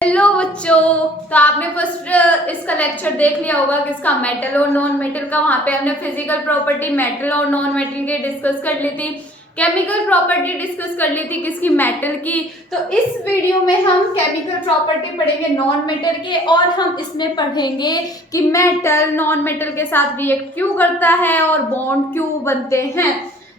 Hello बच्चों। तो आपने फर्स्ट इसका लेक्चर देख लिया होगा किसका, मेटल और नॉन मेटल का। वहां पे हमने फिजिकल प्रॉपर्टी मेटल और नॉन मेटल की डिस्कस कर ली थी, केमिकल प्रॉपर्टी डिस्कस कर ली थी किसकी, मेटल की। तो इस वीडियो में हम केमिकल प्रॉपर्टी पढ़ेंगे नॉन मेटल के, और हम इसमें पढ़ेंगे कि मेटल नॉन मेटल के साथ रिएक्ट क्यों करता है और बॉन्ड क्यों बनते हैं।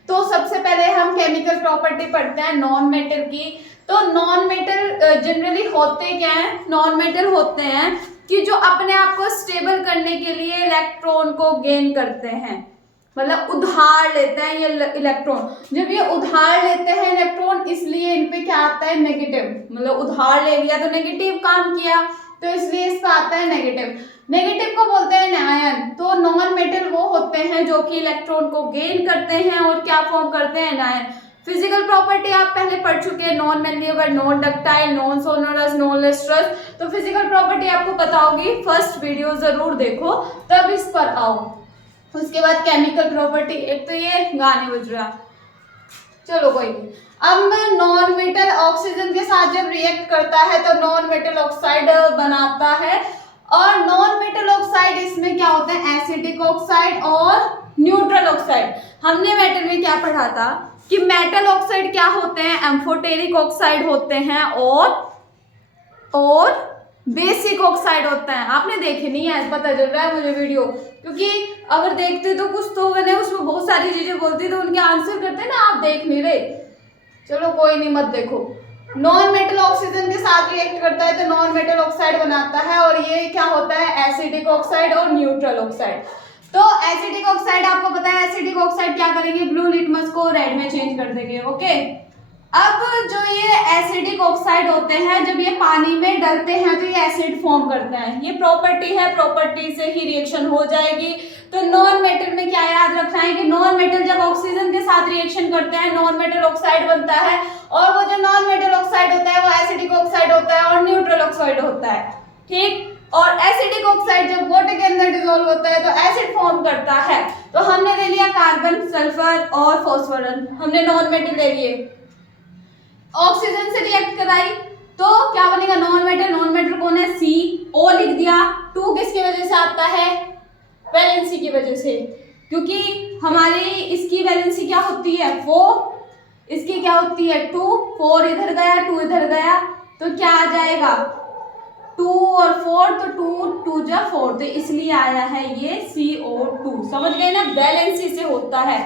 तो सबसे पहले हम केमिकल प्रॉपर्टी पढ़ते हैं नॉन मेटल की। तो नॉन मेटल जनरली होते क्या है, नॉन मेटल होते हैं कि जो अपने आप को स्टेबल करने के लिए इलेक्ट्रॉन को गेन करते हैं, मतलब उधार लेते हैं ये इलेक्ट्रॉन। जब ये उधार लेते हैं इलेक्ट्रॉन, इसलिए इन पे क्या आता है, नेगेटिव। मतलब उधार ले लिया तो नेगेटिव काम किया, तो इसलिए इस पर आता है नेगेटिव। नेगेटिव को बोलते हैं आयन। तो नॉन मेटल वो होते हैं जो कि इलेक्ट्रॉन को गेन करते हैं और क्या फॉर्म करते हैं, आयन। फिजिकल प्रॉपर्टी आप पहले पढ़ चुके हैं, non malleable, non ductile, non sonorous, non lustrous. तो फिजिकल प्रॉपर्टी आपको पता होगी, फर्स्ट वीडियो जरूर देखो तब इस पर आओ। उसके बाद केमिकल प्रॉपर्टी, एक तो ये गाने बज रहा, चलो कोई नहीं। अब नॉन मेटल ऑक्सीजन के साथ जब रिएक्ट करता है तो नॉन मेटल ऑक्साइड बनाता है, और नॉन मेटल ऑक्साइड इसमें क्या होते हैं, एसिडिक ऑक्साइड और न्यूट्रल ऑक्साइड। हमने मेटल में क्या पढ़ा था कि मेटल ऑक्साइड क्या होते हैं, एम्फोटेरिक ऑक्साइड होते हैं और बेसिक ऑक्साइड होता है। आपने देखे नहीं है, पता चल रहा है मुझे वीडियो, क्योंकि अगर देखते तो कुछ तो मैंने उसमें बहुत सारी चीजें बोलती तो उनके आंसर करते ना, आप देख नहीं रहे। चलो कोई नहीं, मत देखो। नॉन मेटल ऑक्सीजन के साथ रिएक्ट करता है तो नॉन मेटल ऑक्साइड बनाता है, और ये क्या होता है, एसिडिक ऑक्साइड और न्यूट्रल ऑक्साइड। तो एसिडिक ऑक्साइड आपको पता है, एसिडिक ऑक्साइड क्या करेंगे, ब्लू लिटमस को रेड में चेंज कर देंगे। ओके, अब जो ये एसिडिक ऑक्साइड होते हैं, जब ये पानी में डलते हैं तो ये एसिड फॉर्म करते हैं। ये प्रॉपर्टी है, प्रॉपर्टी से ही रिएक्शन हो जाएगी। तो नॉन मेटल में क्या याद रखना है कि नॉन मेटल जब ऑक्सीजन के साथ रिएक्शन करते हैं नॉन मेटल ऑक्साइड बनता है, और वो जो नॉन मेटल ऑक्साइड होता है वो एसिडिक ऑक्साइड होता है और न्यूट्रल ऑक्साइड होता है। ठीक, और एसिडिक ऑक्साइड जब वाटर के अंदर डिसॉल्व होता है तो एसिड फॉर्म करता है। तो हमने ले लिया कार्बन, सल्फर और फॉस्फोरस, हमने नॉन मेटल ले लिए। ऑक्सीजन से रिएक्ट कराई तो क्या बनेगा, नॉन मेटल। नॉन मेटल कौन है, सी ओ लिख दिया। 2 किसकी वजह से आता है, वैलेंसी की वजह से, क्योंकि हमारी इसकी वैलेंसी क्या होती है, 4, इसकी क्या होती है 2, 4 इधर गया 2 इधर गया, तो क्या आ जाएगा 2 और 4, तो 2 जा 4, तो इसलिए आया है ये CO2। समझ गए ना, वैलेंसी से होता है,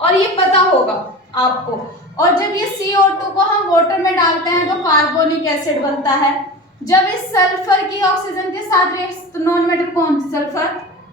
और ये पता होगा आपको। और जब ये CO2 को हम वाटर में डालते हैं तो कार्बोनिक एसिड बनता है। जब इस सल्फर की ऑक्सीजन के साथ रिएक्ट, तो नॉन मेटल कौन, सल्फर,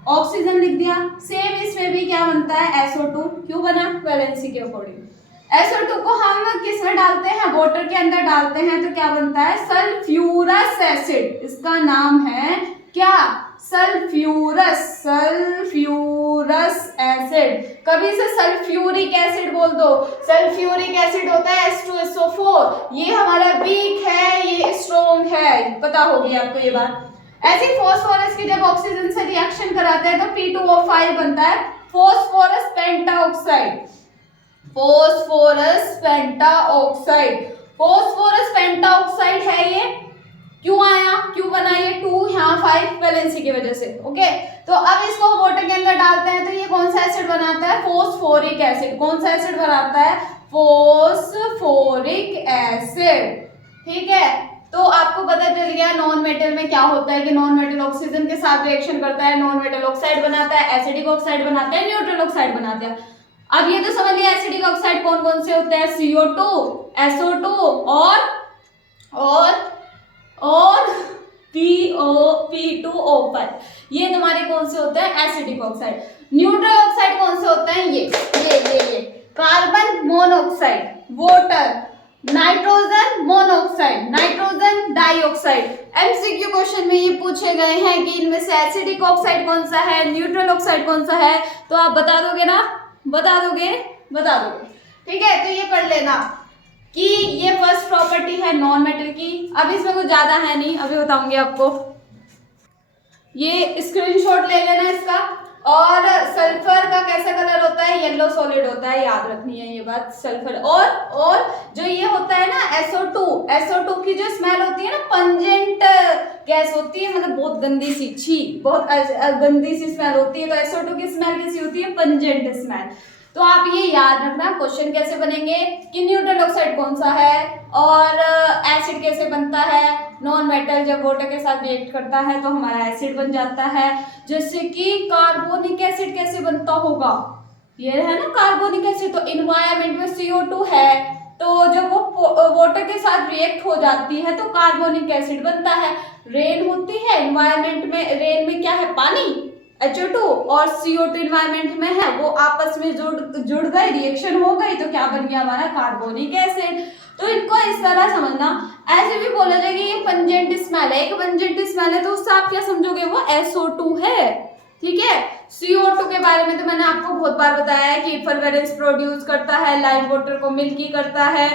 ऑक्सीजन लिख दिया। सेम इसमें भी क्या बनता है, SO2। क्यों बना, वैलेंसी के अकॉर्डिंग। SO2 को हम किस में डालते हैं, वाटर के अंदर डालते हैं, तो क्या बनता है, सल्फ्यूरस एसिड। इसका नाम है क्या, सल्फ्यूरस, सल्फ्यूरस एसिड। कभी से सल्फ्यूरिक एसिड बोल दो। सल्फ्यूरिक एसिड होता है H2SO4। ये हमारा वीक है, ये स्ट्रॉन्ग है, पता होगी आपको ये बात। ऐसे फास्फोरस की जब ऑक्सीजन से रिएक्शन कराते हैं तो P2O5 बनता है, phosphorus pentoxide. Phosphorus pentoxide, phosphorus pentoxide है ये। क्यों आया, क्यों बना ये 2, यहाँ 5, वैलेंसी की वजह से। ओके, तो अब इसको वाटर के अंदर डालते हैं तो ये कौन सा एसिड बनाता है, फोस्फोरिक एसिड। कौन सा एसिड बनाता है, फोस्फोरिक एसिड। ठीक है, तो आपको पता चल गया नॉन मेटल में क्या होता है कि नॉन मेटल ऑक्सीजन के साथ रिएक्शन करता है, नॉन मेटल ऑक्साइड बनाता है, एसिडिक ऑक्साइड बनाता है, न्यूट्रल ऑक्साइड बनाता है। अब ये तो समझ लिया एसिडिक ऑक्साइड कौन कौन से होते हैं, CO2, SO2 और P2O5। ये तुम्हारे कौन से होते हैं, एसिडिक ऑक्साइड। न्यूट्रल ऑक्साइड कौन से होते हैं, ये carbon monoxide, water, nitrogen monoxide, nitrogen dioxide. MCQ question में ये पूछे गए हैं कि इनमें से एसिडिक ऑक्साइड कौन सा है, न्यूट्रल ऑक्साइड कौन सा है, तो आप बता दोगे ना, बता दोगे। ठीक है, तो ये पढ़ लेना कि ये फर्स्ट प्रॉपर्टी है नॉन मेटल की। अब इसमें कुछ ज्यादा है नहीं, अभी बताऊंगी आपको। ये स्क्रीनशॉट ले लेना इसका। और सल्फर का कैसा कलर होता है, येलो सॉलिड होता है, याद रखनी है ये बात। सल्फर और जो ये होता है ना SO2 की जो स्मेल होती है ना, पंजेंट गैस होती है, मतलब बहुत गंदी सी, छी, बहुत गंदी सी स्मेल होती है। तो SO2 की स्मेल कैसी होती है? Pungent smell. तो आप ये याद रखना क्वेश्चन कैसे बनेंगे कि न्यूट्रल ऑक्साइड कौन सा है और एसिड कैसे बनता है। नॉन मेटल जब वाटर के साथ रिएक्ट करता है तो हमारा एसिड बन जाता है। जैसे कि कार्बोनिक एसिड कैसे बनता होगा, ये है ना कार्बोनिक एसिड। तो इन्वायरमेंट में CO2 है, तो जब वो वाटर के साथ रिएक्ट हो जाती है तो कार्बोनिक एसिड बनता है। रेन होती है इन्वायरमेंट में, रेन में क्या है? पानी, HO2, और CO2 इन्वायरमेंट में है, वो आपस में जुड़ गए, रिएक्शन हो गई, तो क्या बन गया हमारा? Carbonic acid. तो इनको इस तरह समझना। ऐसे भी बोला जाए कि ये पंजेंट स्मेल है, एक पंजेंट स्मेल है, तो उससे आप क्या समझोगे? वो SO2 है, ठीक है। CO2 के बारे में तो मैंने आपको बहुत बार बताया है कि इफरवेरेंस प्रोड्यूस करता है, लाइम वाटर को मिल्की करता है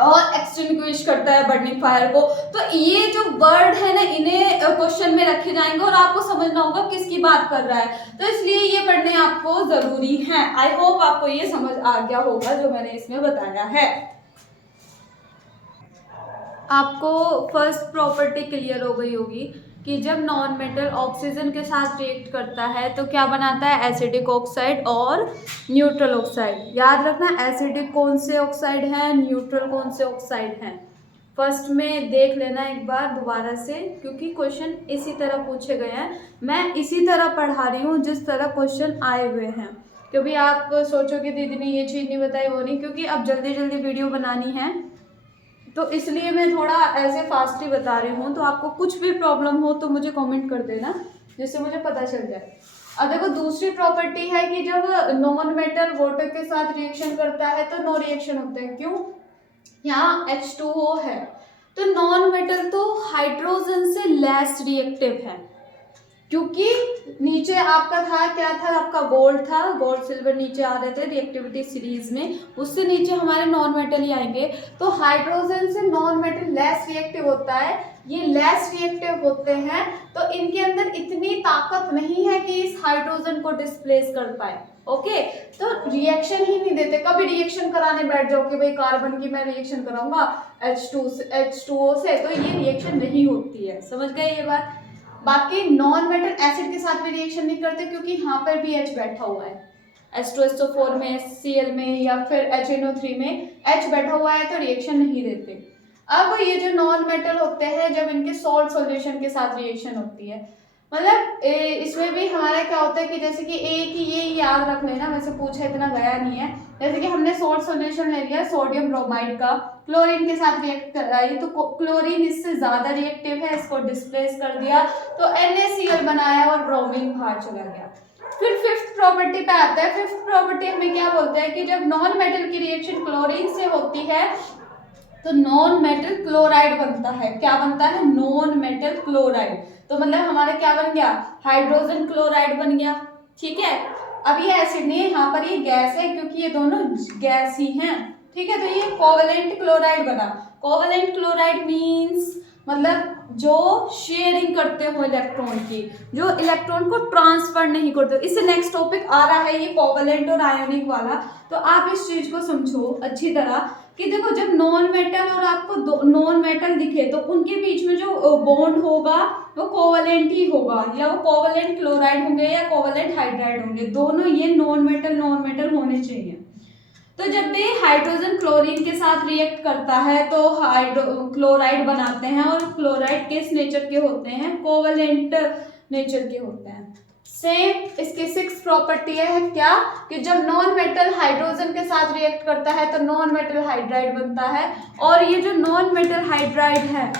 और एक्सटिंग्विश करता है बर्निंग फायर को। तो ये जो वर्ड है ना, इन्हें क्वेश्चन में रखे जाएंगे और आपको समझना होगा किसकी बात कर रहा है, तो इसलिए ये पढ़ने आपको जरूरी है। आई होप आपको ये समझ आ गया होगा जो मैंने इसमें बताया है। आपको फर्स्ट प्रॉपर्टी क्लियर हो गई होगी कि जब नॉन मेटल ऑक्सीजन के साथ रिएक्ट करता है तो क्या बनाता है? एसिडिक ऑक्साइड और न्यूट्रल ऑक्साइड। याद रखना, एसिडिक कौन से ऑक्साइड हैं, न्यूट्रल कौन से ऑक्साइड हैं। फर्स्ट में देख लेना एक बार दोबारा से, क्योंकि क्वेश्चन इसी तरह पूछे गए हैं। मैं इसी तरह पढ़ा रही हूँ जिस तरह क्वेश्चन आए हुए हैं, क्योंकि आप सोचोगे दीदी ने ये चीज़ नहीं बताई, वो नहीं, क्योंकि अब जल्दी जल्दी वीडियो बनानी है तो इसलिए मैं थोड़ा ऐसे फास्ट ही बता रही हूँ। तो आपको कुछ भी प्रॉब्लम हो तो मुझे कमेंट कर देना, जिससे मुझे पता चल जाए। अब देखो दूसरी प्रॉपर्टी है कि जब नॉन मेटल वाटर के साथ रिएक्शन करता है तो नो रिएक्शन होते हैं। क्यों? यहाँ H2O है, तो नॉन मेटल तो हाइड्रोजन से लेस रिएक्टिव है, क्योंकि नीचे आपका था, क्या था आपका? गोल्ड था, गोल्ड सिल्वर नीचे आ रहे थे रिएक्टिविटी सीरीज में, उससे नीचे हमारे नॉन मेटल ही आएंगे। तो हाइड्रोजन से नॉन मेटल लेस रिएक्टिव होता है, ये लेस रिएक्टिव होते हैं, तो इनके अंदर इतनी ताकत नहीं है कि इस हाइड्रोजन को डिस्प्लेस कर पाए। ओके, तो रिएक्शन ही नहीं देते। कभी रिएक्शन कराने बैठ जाओ कि भाई कार्बन की मैं रिएक्शन कराऊंगा H2O से, तो ये रिएक्शन नहीं होती है। समझ गए ये बात? बाकी नॉन मेटल एसिड के साथ भी रिएक्शन नहीं करते, क्योंकि यहाँ पर भी H बैठा हुआ है, H2SO4 में, Cl में, या फिर HNO3 में H बैठा हुआ है, तो रिएक्शन नहीं देते। अब ये जो नॉन मेटल होते हैं, जब इनके सॉल्ट सॉल्यूशन के साथ रिएक्शन होती है, मतलब इसमें भी हमारा क्या होता है कि जैसे कि एक ही ये याद रख लेना, वैसे पूछा इतना गया नहीं है। जैसे कि हमने सॉल्ट सॉल्यूशन ले लिया सोडियम ब्रोमाइड का, क्लोरीन के साथ रिएक्ट कराई, तो क्लोरीन इससे ज्यादा रिएक्टिव है, इसको डिस्प्लेस कर दिया तो NaCl बनाया और ब्रोमीन बाहर चला गया। फिर फिफ्थ प्रॉपर्टी पे आता है। फिफ्थ प्रॉपर्टी हमें क्या बोलते हैं कि जब नॉन मेटल की रिएक्शन क्लोरीन से होती है तो नॉन मेटल क्लोराइड बनता है। क्या बनता है? Non metal chloride. तो मतलब हमारा क्या बन गया? हाइड्रोजन क्लोराइड बन गया। ठीक है, अब ये एसिड नहीं है, यहाँ पर ये गैस है, क्योंकि ये दोनों गैस ही हैं। ठीक है, तो ये कोवेलेंट क्लोराइड बना। कोवेलेंट क्लोराइड मींस मतलब जो शेयरिंग करते हो इलेक्ट्रॉन की, जो इलेक्ट्रॉन को ट्रांसफर नहीं करते। इससे नेक्स्ट टॉपिक आ रहा है ये कोवेलेंट और आयोनिक वाला, तो आप इस चीज को समझो अच्छी तरह कि देखो जब नॉन मेटल और आपको नॉन मेटल दिखे तो उनके बीच में जो बॉन्ड होगा वो कोवेलेंट ही होगा, या वो कोवेलेंट क्लोराइड होंगे या कोवेलेंट हाइड्राइड होंगे, दोनों ये नॉन मेटल होने चाहिए। तो जब भी हाइड्रोजन क्लोरीन के साथ रिएक्ट करता है तो क्लोराइड बनाते हैं, और क्लोराइड किस नेचर के होते हैं? कोवेलेंट नेचर के होते हैं। सेम इसकी सिक्स प्रॉपर्टी है क्या कि जब नॉन मेटल हाइड्रोजन के साथ रिएक्ट करता है तो नॉन मेटल हाइड्राइड बनता है, और ये जो नॉन मेटल हाइड्राइड है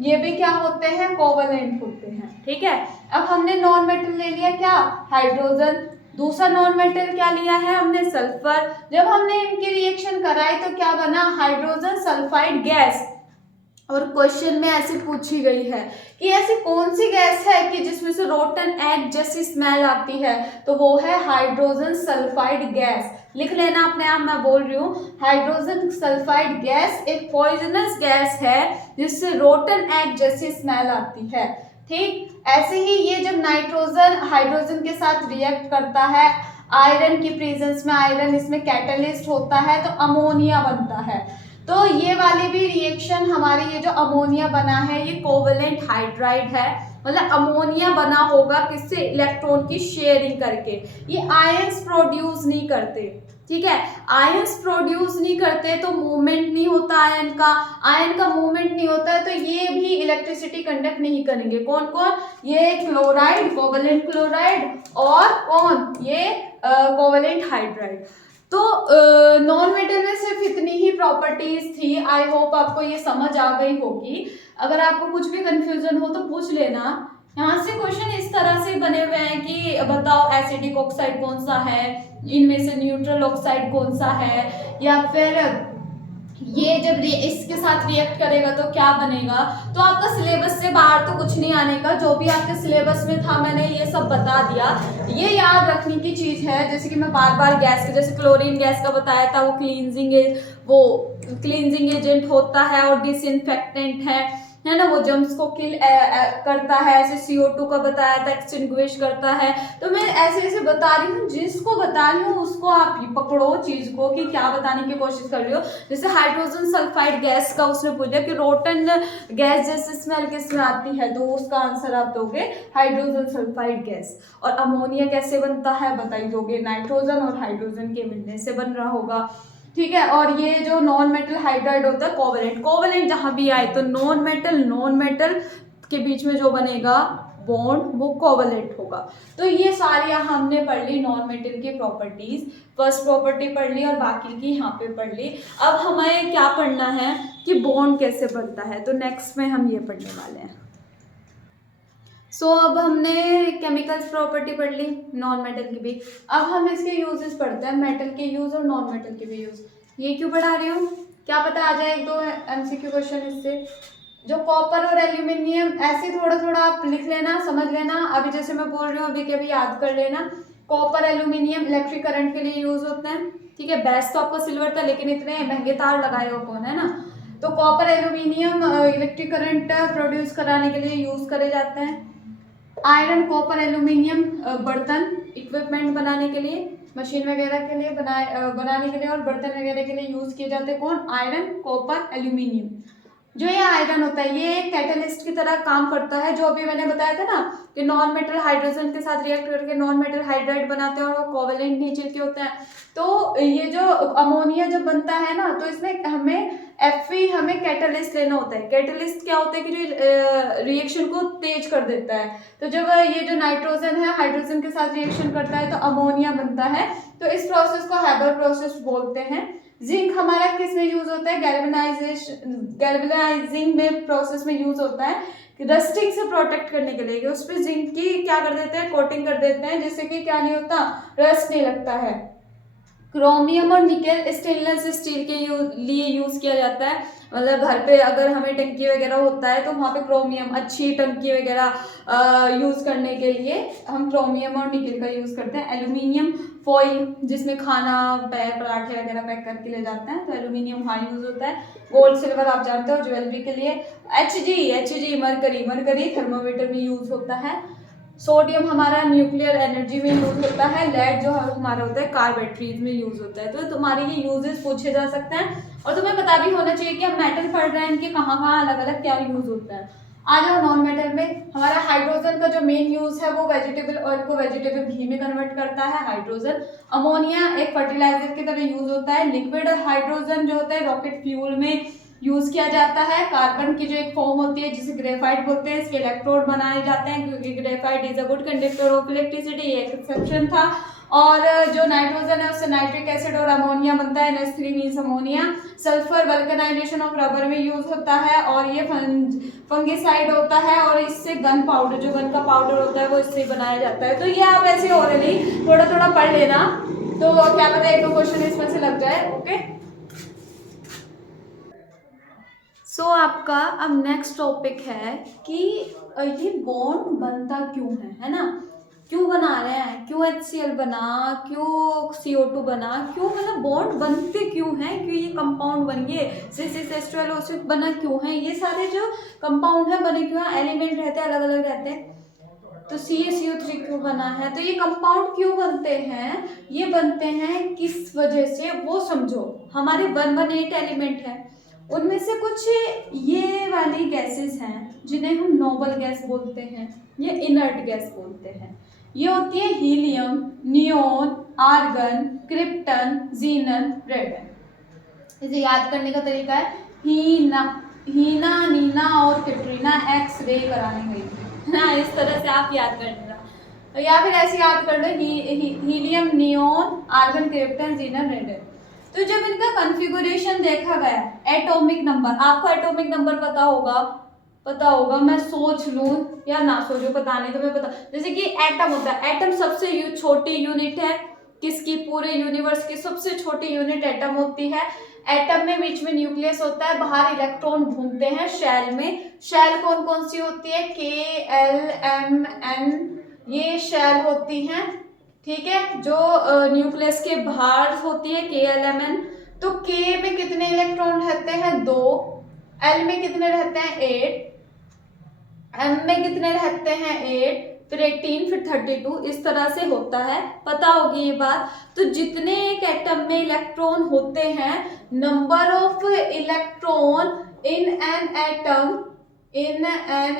ये भी क्या होते हैं? कोवेलेंट होते हैं। ठीक है, अब हमने नॉन मेटल ले लिया क्या? हाइड्रोजन। दूसरा नॉन मेटल क्या लिया है हमने? सल्फर। जब हमने इनकी रिएक्शन कराई तो क्या बना? Hydrogen sulphide gas. और क्वेश्चन में ऐसे पूछी गई है कि ऐसी कौन सी गैस है कि जिसमें से रोटन एग जैसी स्मेल आती है, तो वो है हाइड्रोजन सल्फाइड गैस। लिख लेना अपने आप, मैं बोल रही हूँ। हाइड्रोजन सल्फाइड गैस एक पॉइजनस गैस है जिससे रोटन एग जैसी स्मेल आती है। ठीक, ऐसे ही ये जब नाइट्रोजन हाइड्रोजन के साथ रिएक्ट करता है आयरन की प्रेजेंस में, आयरन इसमें कैटलिस्ट होता है, तो अमोनिया बनता है। तो ये वाली भी रिएक्शन हमारी, ये जो अमोनिया बना है ये कोवेलेंट हाइड्राइड है, मतलब अमोनिया बना होगा किससे, इलेक्ट्रॉन की शेयरिंग करके। ये आयंस प्रोड्यूस नहीं करते, ठीक है, आयंस प्रोड्यूस नहीं करते तो मूवमेंट नहीं होता आयन का, आयन का मूवमेंट नहीं होता है तो ये भी इलेक्ट्रिसिटी कंडक्ट नहीं करेंगे। कौन कौन, ये क्लोराइड, कोवेलेंट क्लोराइड, और कौन, ये कोवेलेंट हाइड्राइड। तो नॉन मेटल में सिर्फ इतनी ही प्रॉपर्टीज थी। आई होप आपको ये समझ आ गई होगी। अगर आपको कुछ भी कंफ्यूजन हो तो पूछ लेना। यहाँ से क्वेश्चन इस तरह से बने हुए हैं कि बताओ एसिडिक ऑक्साइड कौन सा है, इनमें से न्यूट्रल ऑक्साइड कौन सा है, या फिर ये जब इसके साथ रिएक्ट करेगा तो क्या बनेगा। तो आपका सिलेबस से बाहर तो कुछ नहीं आने का, जो भी आपके सिलेबस में था मैंने ये सब बता दिया। ये याद रखने की चीज है, जैसे कि मैं बार बार गैस के, जैसे क्लोरीन गैस का बताया था, वो क्लींजिंग एजेंट होता है और डिसइंफेक्टेंट है ना, वो जम्स को किल करता है। ऐसे CO2 का बताया था, एक्सटिंग्विश करता है। तो मैं ऐसे ऐसे बता रही हूँ, जिसको बता रही हूँ उसको आप पकड़ो चीज को कि क्या बताने की कोशिश कर रही हो। जैसे हाइड्रोजन सल्फाइड गैस का उसने पूछा कि रोटन गैस जैसे स्मेल किसमें आती है, तो उसका आंसर आप दोगे हाइड्रोजन सल्फाइड गैस। और अमोनिया कैसे बनता है बताई दोगे, नाइट्रोजन और हाइड्रोजन के मिलने से बन रहा होगा, ठीक है। और ये जो नॉन मेटल हाइड्राइड होता है कोवेलेंट, कोवेलेंट जहां भी आए तो नॉन मेटल के बीच में जो बनेगा बॉन्ड वो कोवेलेंट होगा। तो ये सारी हमने पढ़ ली नॉन मेटल की प्रॉपर्टीज, फर्स्ट प्रॉपर्टी पढ़ ली और बाकी की यहाँ पे पढ़ ली। अब हमें क्या पढ़ना है कि बॉन्ड कैसे बनता है, तो नेक्स्ट में हम ये पढ़ने वाले हैं। अब हमने केमिकल्स प्रॉपर्टी पढ़ ली नॉन मेटल की भी। अब हम इसके यूजेस पढ़ते हैं, मेटल के यूज और नॉन मेटल के भी यूज। ये क्यों पढ़ा रही हूँ, क्या पता आ जाए एक दो MCQ क्वेश्चन इससे। जो कॉपर और एल्यूमिनियम, ऐसे थोड़ा थोड़ा आप लिख लेना, समझ लेना। अभी जैसे मैं बोल रही हूँ अभी के अभी याद कर लेना। कॉपर एल्यूमिनियम इलेक्ट्रिक करंट के लिए यूज होते हैं, ठीक है। बेस्ट तो आपका सिल्वर था, लेकिन इतने महंगे तार लगाए हो कौन, है ना। तो copper aluminium electric current produce कराने के लिए यूज करे जाते हैं। आयरन कॉपर एल्यूमिनियम बर्तन इक्विपमेंट बनाने के लिए, मशीन वगैरह के लिए बनाने के लिए और बर्तन वगैरह के लिए यूज किए जाते हैं। कौन, आयरन कॉपर एल्यूमिनियम। जो ये आयरन होता है ये कैटलिस्ट की तरह काम करता है, जो अभी मैंने बताया था ना कि नॉन मेटल हाइड्रोजन के साथ रिएक्ट करके नॉन मेटल हाइड्राइड बनाते हैं और वो कोवेलेंट नेचर के होते हैं। तो ये जो अमोनिया जब बनता है ना, तो इसमें हमें Fe हमें कैटलिस्ट लेना होता है। कैटलिस्ट क्या होता है कि जो रिएक्शन को तेज कर देता है। तो जब ये जो नाइट्रोजन है हाइड्रोजन के साथ रिएक्शन करता है तो अमोनिया बनता है। तो इस प्रोसेस को हैबर प्रोसेस बोलते हैं। जिंक हमारा किस में यूज होता है, गैल्वेनाइजिंग में प्रोसेस में यूज होता है, रस्टिंग से प्रोटेक्ट करने के लिए। उस पर जिंक की क्या कर देते हैं, कोटिंग कर देते हैं, जिससे कि क्या नहीं होता, रस्ट नहीं लगता है। क्रोमियम और निकेल स्टेनलेस स्टील के लिए यूज किया जाता है। मतलब घर पे अगर हमें टंकी वगैरह होता है तो वहाँ पे क्रोमियम, अच्छी टंकी वगैरह यूज करने के लिए हम क्रोमियम और निकेल का यूज करते हैं। एल्यूमिनियम फॉइल, जिसमें खाना पराठे वगैरह पैक करके ले जाते हैं, तो एल्यूमिनियम वहाँ यूज होता है। गोल्ड सिल्वर आप जानते हो ज्वेलरी के लिए। Hg मरकरी थर्मोमीटर में यूज होता है। सोडियम हमारा न्यूक्लियर एनर्जी में यूज होता है। लेड जो हमारा होता है कार बैटरीज में यूज होता है। तो तुम्हारे ये यूजेस पूछे जा सकते हैं और तुम्हें पता भी होना चाहिए कि हम मेटल पढ़ रहे हैं, इनके कहाँ कहाँ अलग अलग क्या यूज होता है। आ जाओ नॉन मेटल में। हमारा हाइड्रोजन का जो मेन यूज है वो वेजिटेबल ऑयल को वेजिटेबल घी में कन्वर्ट करता है, हाइड्रोजन। अमोनिया एक फर्टिलाइजर की तरह यूज होता है। लिक्विड हाइड्रोजन जो होता है रॉकेट फ्यूल में यूज किया जाता है। कार्बन की जो एक फॉर्म होती है जिसे ग्रेफाइट बोलते हैं, इसके इलेक्ट्रोड बनाए जाते हैं क्योंकि graphite is a good conductor of electricity, ये एक एक्सेप्शन था। और जो नाइट्रोजन है उससे नाइट्रिक एसिड और अमोनिया बनता है, NH3 means ammonia. Sulphur vulcanization of rubber में यूज होता है और ये फंगिसाइड होता है और इससे गन पाउडर, जो गन का पाउडर होता है वो इससे बनाया जाता है। तो ये आप ऐसे ओरली थोड़ा थोड़ा पढ़ लेना, तो क्या पता एक दो क्वेश्चन इसमें से लग जाए। ओके, आपका अब नेक्स्ट टॉपिक है कि ये बॉन्ड बनता क्यों है ना, क्यों बना रहे हैं, क्यों HCl बना, क्यों CO2 बना, क्यों मतलब बॉन्ड बनते क्यों हैं, क्यों ये कंपाउंड बन गए, C6H12O6 बना क्यों है, ये सारे जो कंपाउंड है बने क्यों हैं, एलिमेंट रहते हैं अलग अलग रहते हैं। तो CaCO3 क्यों बना है, तो ये कंपाउंड क्यों बनते हैं, ये बनते हैं किस वजह से वो समझो। हमारे 118 एलिमेंट है, उनमें से कुछ ये वाली गैसेस हैं जिन्हें हम नोबल गैस बोलते हैं, ये इनर्ट गैस बोलते हैं। ये होती है helium, neon, argon, krypton, xenon, radon. इसे याद करने का तरीका है हीना, नीना और कैटरीना एक्स-रे कराने गई थी ना, इस तरह से आप याद कर लेना। तो या फिर ऐसे याद कर लो helium, neon, argon, krypton, xenon, radon. तो जब इनका कॉन्फ़िगरेशन देखा गया, एटॉमिक नंबर, आपको एटॉमिक नंबर पता होगा, मैं सोच लूं या ना सोचूं पता नहीं, तुम्हें पता, जैसे कि एटम होता है, एटम सबसे छोटी यूनिट है किसकी, पूरे यूनिवर्स की सबसे छोटी यूनिट एटम होती है। एटम में बीच में न्यूक्लियस होता है, बाहर इलेक्ट्रॉन घूमते हैं शेल में। शेल कौन कौन सी होती है, K, L, M, N, ये शेल होती हैं, ठीक है, जो न्यूक्लियस के बाहर होती है K, L, M, N। तो K में कितने इलेक्ट्रॉन रहते हैं, 2, L में कितने रहते हैं, 8, M में कितने रहते हैं, 8, फिर 18, फिर 32, इस तरह से होता है, पता होगी ये बात। तो जितने एक एटम में इलेक्ट्रॉन होते हैं, number of electron in an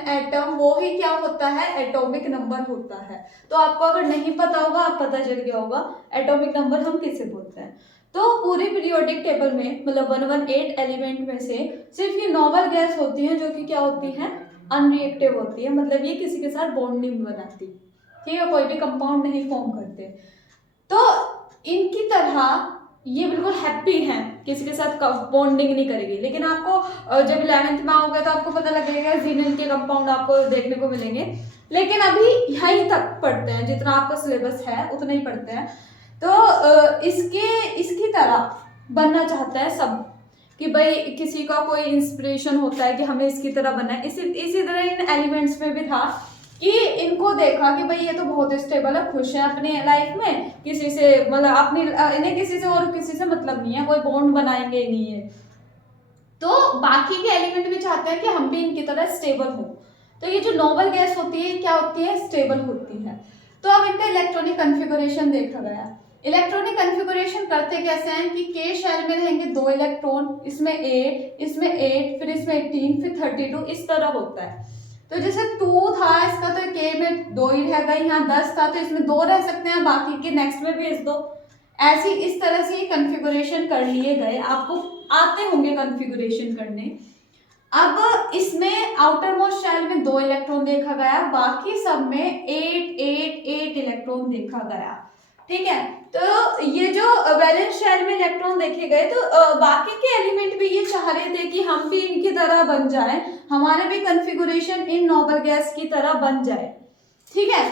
atom, वो ही क्या होता है, एटॉमिक नंबर होता है। तो आपको अगर नहीं पता होगा, आप पता चल गया होगा एटॉमिक नंबर हम किसे बोलते हैं। तो पूरे पीरियोडिक टेबल में मतलब 118 एलिमेंट में से सिर्फ ये नोबल गैस होती है जो कि क्या होती है, अनरिएक्टिव होती है, मतलब ये किसी के साथ बॉन्ड नहीं बनाती, ठीक है, कोई भी कंपाउंड नहीं फॉर्म करते। तो इनकी तरह ये बिल्कुल हैप्पी हैं, किसी के साथ बॉन्डिंग नहीं करेगी। लेकिन आपको जब 11th में आओगे तो आपको पता लगेगा जीनन के कंपाउंड आपको देखने को मिलेंगे, लेकिन अभी यहीं तक पढ़ते हैं, जितना आपका सिलेबस है उतना ही पढ़ते हैं। तो इसकी तरह बनना चाहता है सब, कि भाई किसी का कोई इंस्पिरेशन होता है कि हमें इसकी तरह बनना है। इसी तरह इन एलिमेंट्स में भी था कि इनको देखा कि भाई ये तो बहुत स्टेबल है, खुश है अपनी लाइफ में, किसी से मतलब अपनी इन्हें किसी से और किसी से मतलब नहीं है, कोई बॉन्ड बनाएंगे ही नहीं है। तो बाकी के एलिमेंट भी चाहते हैं कि हम भी इनकी तरह स्टेबल हो। तो ये जो नोबल गैस होती है क्या होती है, स्टेबल होती है। तो अब इनका इलेक्ट्रॉनिक कॉन्फ़िगरेशन देखा गया। इलेक्ट्रॉनिक कॉन्फ़िगरेशन करते कैसे हैं कि K शेल में रहेंगे 2 इलेक्ट्रॉन, इसमें 8, इसमें 8, फिर इसमें 18, फिर 32, इस तरह होता है। तो जैसे 2 था इसका, तो K में 2 ही रह गई, यहाँ 10 था तो इसमें 2 रह सकते हैं, बाकी के नेक्स्ट में भेज दो। ऐसी इस तरह से ये कॉन्फ़िगरेशन कर लिए गए, आपको आते होंगे कॉन्फ़िगरेशन करने। अब इसमें आउटर मोस्ट शेल में 2 इलेक्ट्रॉन देखा गया, बाकी सब में 8 इलेक्ट्रॉन देखा गया, ठीक है। तो ये जो वैलेंस शेल में इलेक्ट्रॉन देखे गए, तो बाकी के एलिमेंट भी ये चाह रहे थे कि हम भी इनकी तरह बन जाए, हमारे भी कॉन्फ़िगरेशन इन नोबल गैस की तरह बन जाए, ठीक है।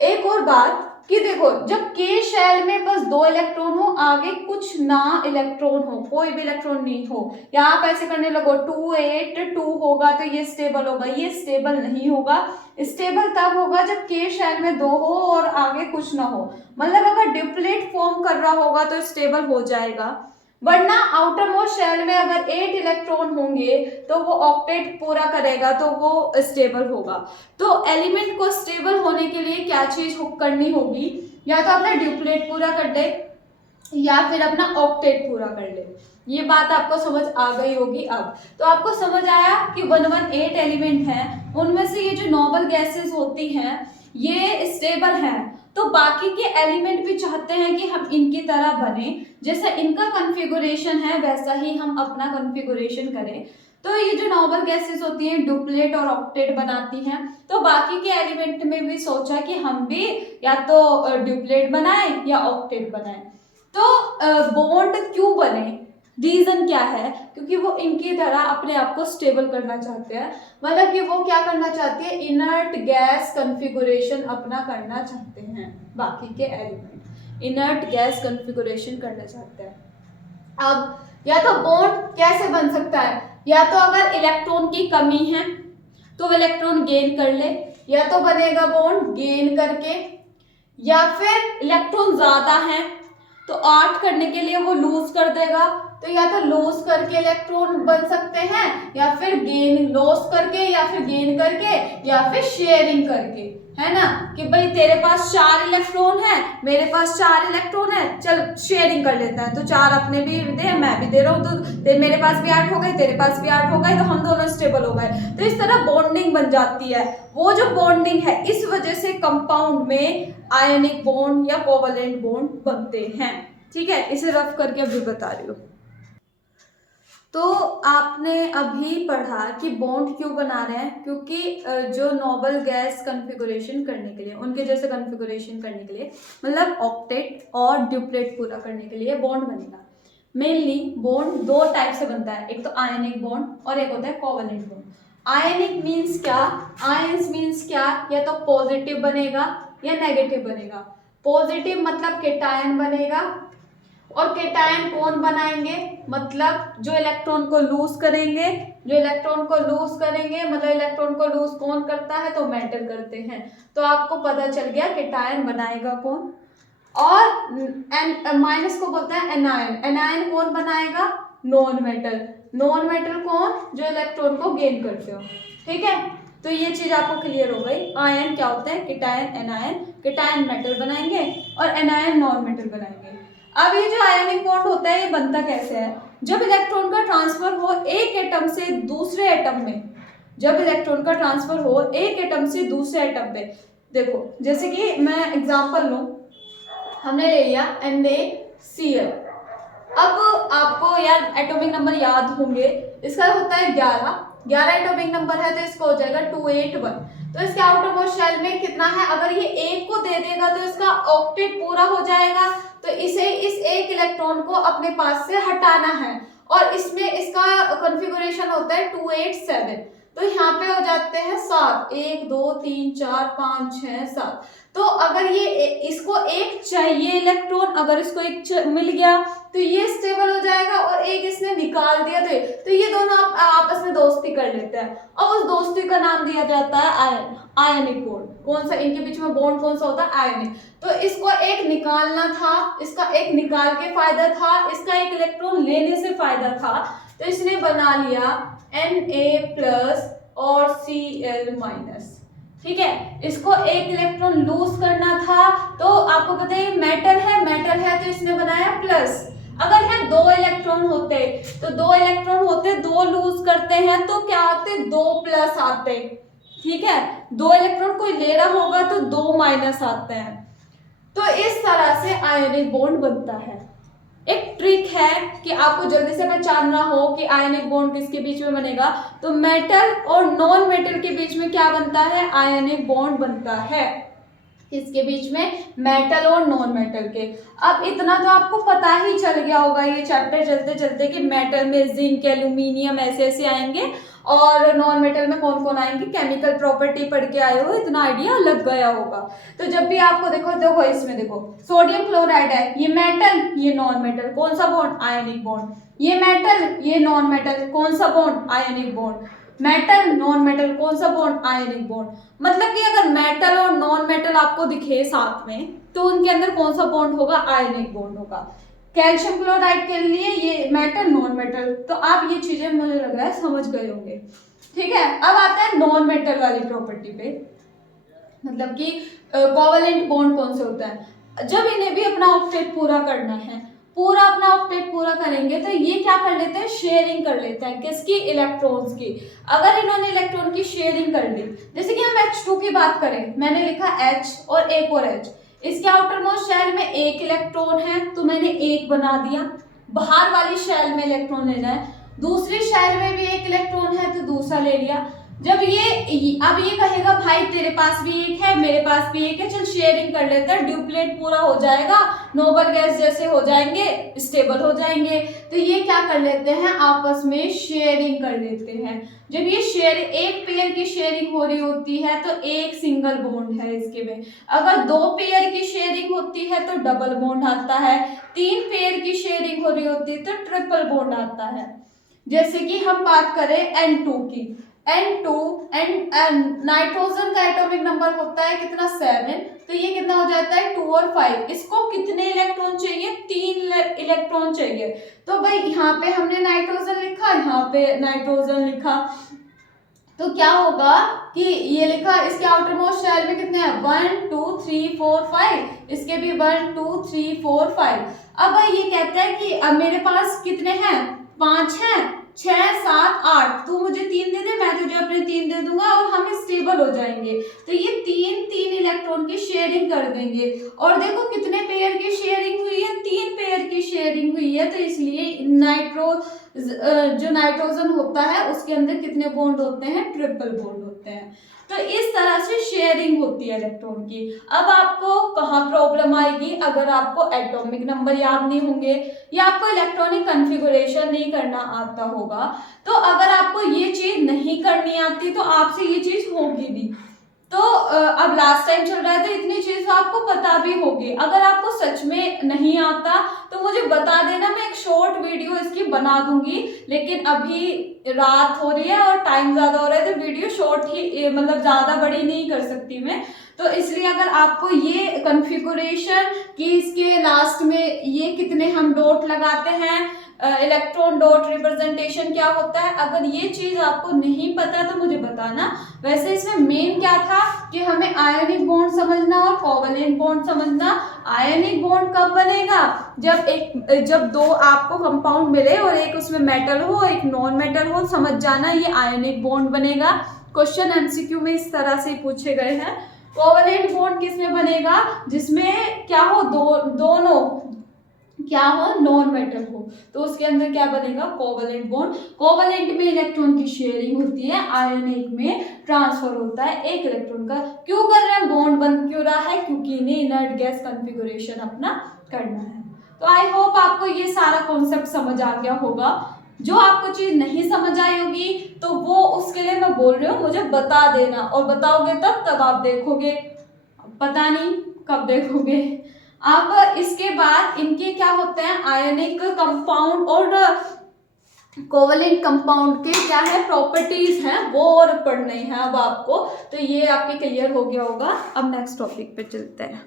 एक और बात कि देखो, जब K शेल में बस 2 इलेक्ट्रॉन हो, आगे कुछ ना इलेक्ट्रॉन हो, कोई भी इलेक्ट्रॉन नहीं हो, या आप ऐसे करने लगो 2 8 2 होगा तो ये स्टेबल होगा, ये स्टेबल नहीं होगा। स्टेबल तब होगा जब K शेल में 2 हो और आगे कुछ ना हो, मतलब अगर डिप्लेट फॉर्म कर रहा होगा तो स्टेबल हो जाएगा, वरना आउटर मोस्ट शेल में अगर 8 इलेक्ट्रॉन होंगे तो वो ऑक्टेट पूरा करेगा तो वो स्टेबल होगा। तो एलिमेंट को स्टेबल होने के लिए क्या चीज करनी होगी, या तो अपना ड्यूप्लेट पूरा कर दे या फिर अपना ऑक्टेट पूरा कर ले। ये बात आपको समझ आ गई होगी। अब तो आपको समझ आया कि 118 एलिमेंट हैं, उनमें से ये जो नोबल गैसेस होती हैं ये स्टेबल हैं, तो बाकी के एलिमेंट भी चाहते हैं कि हम इनकी तरह बने, जैसा इनका कॉन्फ़िगरेशन है वैसा ही हम अपना कॉन्फ़िगरेशन करें। तो ये जो नोबल गैसेस होती हैं डुप्लेट और ऑक्टेट बनाती हैं, तो बाकी के एलिमेंट में भी सोचा कि हम भी या तो डुप्लेट बनाएं या ऑक्टेट बनाएं। तो बॉन्ड क्यों बने, रीजन क्या है, क्योंकि वो इनकी तरह अपने आप को स्टेबल करना चाहते हैं, मतलब कि वो क्या करना चाहती है, इनर्ट गैस कॉन्फ़िगरेशन अपना करना चाहते हैं। बाकी के एलिमेंट इनर्ट गैस कॉन्फ़िगरेशन करना चाहते हैं। अब या तो बॉन्ड कैसे बन सकता है, या तो अगर इलेक्ट्रॉन की कमी है तो इलेक्ट्रॉन गेन कर ले, या तो बनेगा बॉन्ड गेन करके, या फिर इलेक्ट्रॉन ज्यादा है तो 8 करने के लिए वो लूज कर देगा, तो या तो लॉस करके इलेक्ट्रॉन बन सकते हैं, या फिर गेन लॉस करके या फिर गेन करके, या फिर शेयरिंग करके, है ना, कि भाई तेरे पास 4 इलेक्ट्रॉन है, मेरे पास 4 इलेक्ट्रॉन है, चल शेयरिंग कर लेते हैं, तो 4 अपने भी दे, मैं भी दे रहा हूँ, तो मेरे पास भी 8 हो गए, तेरे पास भी 8 हो गए, तो हम दोनों स्टेबल हो गए। तो इस तरह बॉन्डिंग बन जाती है। वो जो बॉन्डिंग है, इस वजह से कंपाउंड में आयनिक बॉन्ड या कोवलेंट बॉन्ड बनते हैं। ठीक है, इसे रफ करके अभी बता रही हूँ। तो आपने अभी पढ़ा कि बॉन्ड क्यों बना रहे हैं, क्योंकि जो नोबल गैस कॉन्फ़िगरेशन करने के लिए, उनके जैसे कॉन्फ़िगरेशन करने के लिए, मतलब ऑक्टेट और ड्यूप्लेट पूरा करने के लिए बॉन्ड बनेगा। मेनली बॉन्ड 2 टाइप से बनता है, एक तो आयनिक बॉन्ड और एक होता है कोवलेंट बॉन्ड। आयनिक मीन्स क्या, आयंस मीन्स क्या, या तो पॉजिटिव बनेगा या नेगेटिव बनेगा। पॉजिटिव मतलब केटायन बनेगा, और केटायन कौन बनाएंगे, मतलब जो इलेक्ट्रॉन को लूज करेंगे, जो इलेक्ट्रॉन को लूज करेंगे, मतलब इलेक्ट्रॉन को लूज कौन करता है, तो मेटल करते हैं। तो आपको पता चल गया केटायन बनाएगा कौन। और माइनस को बोलते हैं एनायन, एनायन कौन बनाएगा, नॉन मेटल। नॉन मेटल कौन, जो इलेक्ट्रॉन को गेन करते हो। ठीक है, तो ये चीज आपको क्लियर हो गई। आयन क्या होता है, केटायन एनायन, केटायन मेटल बनाएंगे और एनायन नॉन मेटल बनाएंगे। अब ये जो आयनिक बॉन्ड होता है, ये बनता कैसे है, जब इलेक्ट्रॉन का ट्रांसफर हो एक एटम से दूसरे एटम में, जब इलेक्ट्रॉन का ट्रांसफर हो एक एटम से दूसरे एटम पे। देखो जैसे कि मैं एग्जांपल लूं, हमने ले लिया NaCl। अब आपको यार एटॉमिक नंबर याद होंगे, इसका होता है 11 एटॉमिक नंबर है, तो इसका हो जाएगा 281। तो इसके आउटर मोस्ट शेल में कितना है, अगर ये एक को दे देगा तो इसका ऑक्टेट पूरा हो जाएगा। तो इसे इस एक इलेक्ट्रॉन को अपने पास से हटाना है, और इसमें इसका कॉन्फ़िगरेशन होता है 287। तो यहाँ पे हो जाते हैं 7, 1 2 3 4 5 6 7। तो अगर ये इसको एक चाहिए इलेक्ट्रॉन, अगर इसको एक मिल गया तो ये स्टेबल हो जाएगा, और एक इसने निकाल दिया तो ये दोनों आपस में दोस्ती कर लेते हैं, और उस दोस्ती का नाम दिया जाता है आयन, आयनिक बॉन्ड। कौन सा, इनके बीच में बॉन्ड कौन सा होता है, आयनिक। तो इसको एक निकालना था, इसका एक निकाल के फायदा था, इसका एक इलेक्ट्रॉन लेने से फायदा था, तो इसने बना लिया Na+ और Cl-। ठीक है, इसको एक इलेक्ट्रॉन लूज करना था, तो आपको पता है मेटल है तो इसने बनाया प्लस। अगर यहाँ 2 इलेक्ट्रॉन होते, तो 2 इलेक्ट्रॉन होते, 2 लूज करते हैं तो क्या आते, 2 प्लस आते। ठीक है, 2 इलेक्ट्रॉन कोई ले रहा होगा तो 2 माइनस आते हैं। तो इस तरह से आयनिक बॉन्ड बनता है। एक ट्रिक है कि आपको जल्दी से पहचानना हो कि आयनिक बॉन्ड किसके बीच में बनेगा, तो मेटल और नॉन मेटल के बीच में क्या बनता है, आयनिक बॉन्ड बनता है। किसके बीच में, मेटल और नॉन मेटल के। अब इतना तो आपको पता ही चल गया होगा ये चैप्टर चलते चलते कि मेटल में जिंक, एल्यूमिनियम ऐसे आएंगे, और नॉन मेटल में कौन कौन आएंगे, केमिकल प्रॉपर्टी पढ़ के आए हो, इतना आइडिया लग गया होगा। तो जब भी आपको देखो इसमें देखो सोडियम क्लोराइड है, ये मेटल ये नॉन मेटल, कौन सा बॉन्ड, आयनिक बॉन्ड। ये मेटल ये नॉन मेटल, कौन सा bond, ionic bond. Metal non metal, कौन सा बॉन्ड, आयनिक बॉन्ड। मतलब कि अगर मेटल और नॉन मेटल आपको दिखे साथ में, तो उनके अंदर कौन सा बॉन्ड होगा, आयनिक बॉन्ड होगा। कैल्शियम क्लोराइड के लिए ये मेटल नॉन मेटल। तो आप ये चीजें मुझे लग रहा है समझ गए होंगे। ठीक है, अब आते हैं नॉन मेटल वाली प्रॉपर्टी पे, मतलब कि कोवलेंट बॉन्ड कौन से होता है। जब इन्हें भी अपना ऑक्टेट पूरा करना है, पूरा अपना ऑक्टेट पूरा करेंगे, तो ये क्या कर लेते हैं, शेयरिंग कर लेते हैं, किसकी, इलेक्ट्रॉन्स की। अगर इन्होंने इलेक्ट्रॉन की शेयरिंग कर ली, जैसे कि हम H2 की बात करें, मैंने लिखा H और एक और H, इसके आउटर मोस्ट शेल में एक इलेक्ट्रॉन है तो मैंने एक बना दिया, बाहर वाली शेल में इलेक्ट्रॉन लेना है, दूसरी शेल में भी एक इलेक्ट्रॉन है तो दूसरा ले लिया। जब अब ये कहेगा भाई तेरे पास भी एक है, मेरे पास भी एक है, चल शेयरिंग कर लेते हैं, ड्यूप्लेट पूरा हो जाएगा, नोबल गैस जैसे हो जाएंगे, स्टेबल हो जाएंगे। तो ये क्या कर लेते हैं, आपस में शेयरिंग कर लेते हैं। जब ये शेयरिंग, एक पेयर की शेयरिंग हो रही होती है तो एक सिंगल बॉन्ड है इसके में, अगर 2 पेयर की शेयरिंग होती है तो डबल बॉन्ड आता है, 3 पेयर की शेयरिंग हो रही होती है तो ट्रिपल बॉन्ड आता है। जैसे कि हम बात करें N2 की, N2 नाइट्रोजन का एटॉमिक नंबर होता है कितना, 7, तो ये कितना हो जाता है 2 और 5। इसको कितने इलेक्ट्रॉन चाहिए, 3 इलेक्ट्रॉन चाहिए। तो भाई यहाँ पे हमने नाइट्रोजन लिखा, यहाँ पे नाइट्रोजन लिखा, तो क्या होगा कि ये लिखा, इसके आउटर मोस्ट शेल में कितने हैं 1 2 3 4 5, इसके भी 1 2 3 4 5। अब ये कहता है कि अब मेरे पास कितने हैं 5 हैं 6 7 8, तू मुझे 3 दे दे, मैं तुझे अपने 3 दे दूंगा और हम स्टेबल हो जाएंगे। तो ये 3 इलेक्ट्रॉन की शेयरिंग कर देंगे। और देखो कितने पेयर की शेयरिंग हुई है, 3 पेयर की शेयरिंग हुई है। तो इसलिए जो नाइट्रोजन होता है उसके अंदर कितने बॉन्ड होते हैं, ट्रिपल बॉन्ड होते हैं। तो इस तरह से शेयरिंग होती है इलेक्ट्रॉन की। अब आपको कहाँ प्रॉब्लम आएगी, अगर आपको एटॉमिक नंबर याद नहीं होंगे या आपको इलेक्ट्रॉनिक कॉन्फ़िगरेशन नहीं करना आता होगा। तो अगर आपको ये चीज नहीं करनी आती तो आपसे ये चीज होगी भी। तो अब लास्ट टाइम चल रहा है तो इतनी चीज तो आपको पता भी होगी। अगर आपको सच में नहीं आता तो मुझे बता देना, मैं एक शॉर्ट वीडियो इसकी बना दूंगी। लेकिन अभी रात हो रही है और टाइम ज्यादा हो रहा है तो वीडियो शॉर्ट ही, मतलब ज्यादा बड़ी नहीं कर सकती मैं। तो इसलिए अगर आपको ये कॉन्फ़िगरेशन कि इसके लास्ट में ये कितने हम डॉट लगाते हैं, इलेक्ट्रॉन डॉट रिप्रेजेंटेशन क्या होता है, अगर ये चीज आपको नहीं पता तो मुझे बताना। वैसे इसमें मेन क्या था कि हमें आयनिक बॉन्ड समझना और कोवेलेंट बॉन्ड समझना। आयनिक बॉन्ड कब बनेगा, जब दो आपको कंपाउंड मिले और एक उसमें मेटल हो एक नॉन मेटल हो, समझ जाना ये आयनिक बॉन्ड बनेगा। क्वेश्चन एमसीक्यू में इस तरह से पूछे गए हैं। कोवेलेंट बॉन्ड किसमें बनेगा, जिसमें क्या हो, दोनों क्या हो, नॉन मेटल हो, तो उसके अंदर क्या बनेगा, कोवेलेंट बॉन्ड। कोवेलेंट में इलेक्ट्रॉन की शेयरिंग होती है, आयनिक में ट्रांसफर होता है एक इलेक्ट्रॉन का। क्यों कर रहे हैं, बॉन्ड बन क्यों रहा है, क्योंकि इन्हें इनर्ट गैस कॉन्फ़िगरेशन अपना करना है। तो आई होप आपको ये सारा कॉन्सेप्ट समझ आ गया होगा। जो आपको चीज नहीं समझ आई होगी तो वो उसके लिए मैं बोल रही हूँ, मुझे बता देना, और बताओगे तब आप देखोगे, पता नहीं कब देखोगे। अब इसके बाद इनके क्या होते हैं, आयनिक कंपाउंड और कोवेलेंट कंपाउंड के क्या है प्रॉपर्टीज हैं, वो और पढ़ने हैं अब आपको। तो ये आपके क्लियर हो गया होगा। अब नेक्स्ट टॉपिक पे चलते हैं।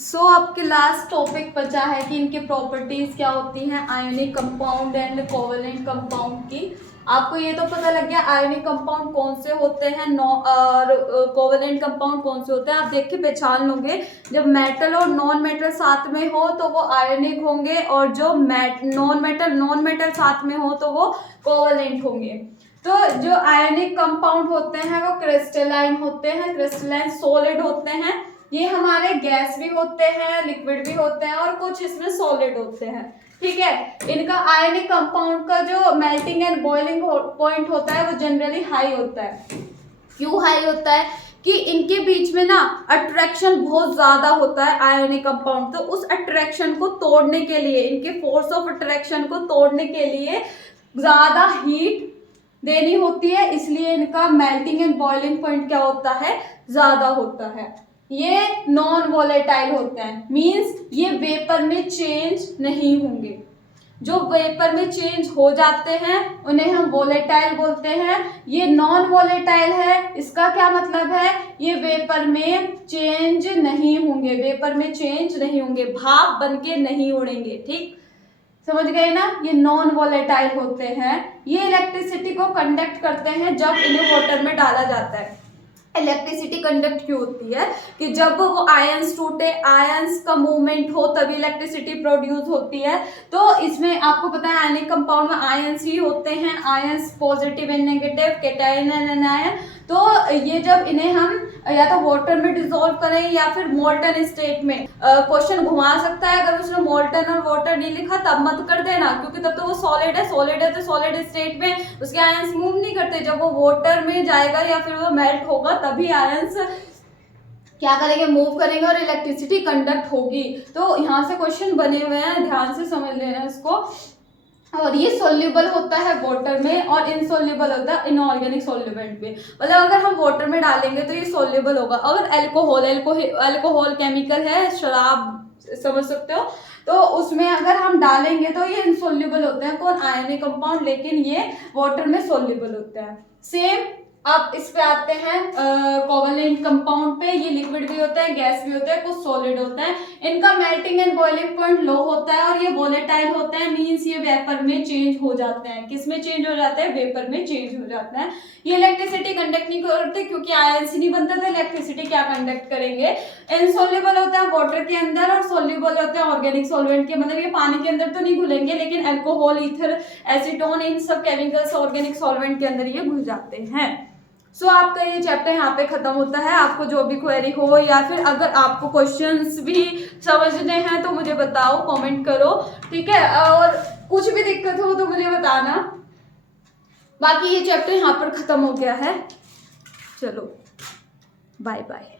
सो आपके लास्ट टॉपिक बचा है कि इनके प्रॉपर्टीज क्या होती हैं, ionic compound and covalent compound की। आपको ये तो पता लग गया आयनिक कंपाउंड कौन से होते हैं और कोवेलेंट कंपाउंड कौन से होते हैं। आप देख के पहचान लोगे, जब मेटल और नॉन मेटल साथ में हो तो वो आयनिक होंगे, और जो नॉन मेटल साथ में हो तो वो कोवेलेंट होंगे। तो जो आयनिक कंपाउंड होते हैं वो क्रिस्टलाइन होते हैं, क्रिस्टलाइन सॉलिड होते हैं। ये हमारे गैस भी होते हैं, लिक्विड भी होते हैं, और कुछ इसमें सॉलिड होते हैं। ठीक है, इनका आयनिक कंपाउंड का जो मेल्टिंग एंड बॉइलिंग पॉइंट होता है वो जनरली हाई होता है। क्यों हाई होता है, कि इनके बीच में ना अट्रैक्शन बहुत ज्यादा होता है आयनिक कंपाउंड। तो उस अट्रैक्शन को तोड़ने के लिए, इनके फोर्स ऑफ अट्रैक्शन को तोड़ने के लिए ज्यादा हीट देनी होती है, इसलिए इनका मेल्टिंग एंड बॉइलिंग पॉइंट क्या होता है, ज्यादा होता है। ये नॉन वॉलेटाइल होते हैं, मींस ये वेपर में चेंज नहीं होंगे। जो वेपर में चेंज हो जाते हैं उन्हें हम वॉलेटाइल बोलते हैं। ये नॉन वॉलेटाइल है, इसका क्या मतलब है, ये वेपर में चेंज नहीं होंगे, वेपर में चेंज नहीं होंगे, भाप बन के नहीं उड़ेंगे। ठीक, समझ गए ना, ये नॉन वॉलेटाइल होते हैं। ये इलेक्ट्रिसिटी को कंडक्ट करते हैं जब इन्हें वाटर में डाला जाता है। इलेक्ट्रिसिटी कंडक्ट क्यों होती है, कि जब वो आयंस टूटे, आयंस का मूवमेंट हो, तभी इलेक्ट्रिसिटी प्रोड्यूस होती है। तो इसमें आपको पता है आयनिक कंपाउंड में आयंस ही होते हैं, ions positive and negative, cation and anion. तो ये जब इन्हें हम या तो वाटर में डिसॉल्व करें या फिर मोल्टन स्टेट में, क्वेश्चन घुमा सकता है, अगर उसने मोल्टन और वाटर नहीं लिखा तब मत कर देना, क्योंकि तब तो वो सॉलिड है तो सॉलिड स्टेट में उसके आयंस मूव नहीं करते। जब वो वाटर में जाएगा या फिर वो मेल्ट होगा तभी आयंस क्या करेंगे, मूव करेंगे और इलेक्ट्रिसिटी कंडक्ट होगी। तो यहाँ से क्वेश्चन बने हुए हैं, ध्यान से समझ लेना इसको। और ये सोल्यूबल होता है वाटर में और इनसोल्यूबल होता है इनऑर्गेनिक सॉल्वेंट में। मतलब अगर हम वाटर में डालेंगे तो ये सोल्यूबल होगा। अगर अल्कोहल केमिकल है, शराब समझ सकते हो, तो उसमें अगर हम डालेंगे तो ये इनसोल्यूबल होते हैं, कौन, आयनिक कंपाउंड, लेकिन ये वाटर में सोल्यूबल होते हैं। सेम आप इस पे आते हैं कोवलेंट कंपाउंड पे। ये लिक्विड भी होता है, गैस भी होता है, कुछ सॉलिड होता है। इनका मेल्टिंग एंड बॉइलिंग पॉइंट लो होता है और ये वोलेटाइल होता है, मींस ये वेपर में चेंज हो जाते हैं। किस में चेंज हो जाते हैं? वेपर में चेंज हो जाते हैं। ये इलेक्ट्रिसिटी कंडक्ट नहीं करते क्योंकि आयन से नहीं बनता, तो इलेक्ट्रिसिटी क्या कंडक्ट करेंगे? इनसॉल्युबल होता है वाटर के अंदर और सॉल्युबल होते हैं ऑर्गेनिक सॉल्वेंट के, मतलब ये पानी के अंदर तो नहीं घुलेंगे, लेकिन अल्कोहल, ईथर, एसीटोन, इन सब केमिकल्स ऑर्गेनिक सॉल्वेंट के अंदर ये घुल जाते हैं। सो आपका ये चैप्टर यहाँ पे खत्म होता है। आपको जो भी क्वेरी हो या फिर अगर आपको क्वेश्चंस भी समझने हैं तो मुझे बताओ, कमेंट करो, ठीक है। और कुछ भी दिक्कत हो तो मुझे बताना। बाकी ये चैप्टर यहाँ पर खत्म हो गया है। चलो बाय बाय।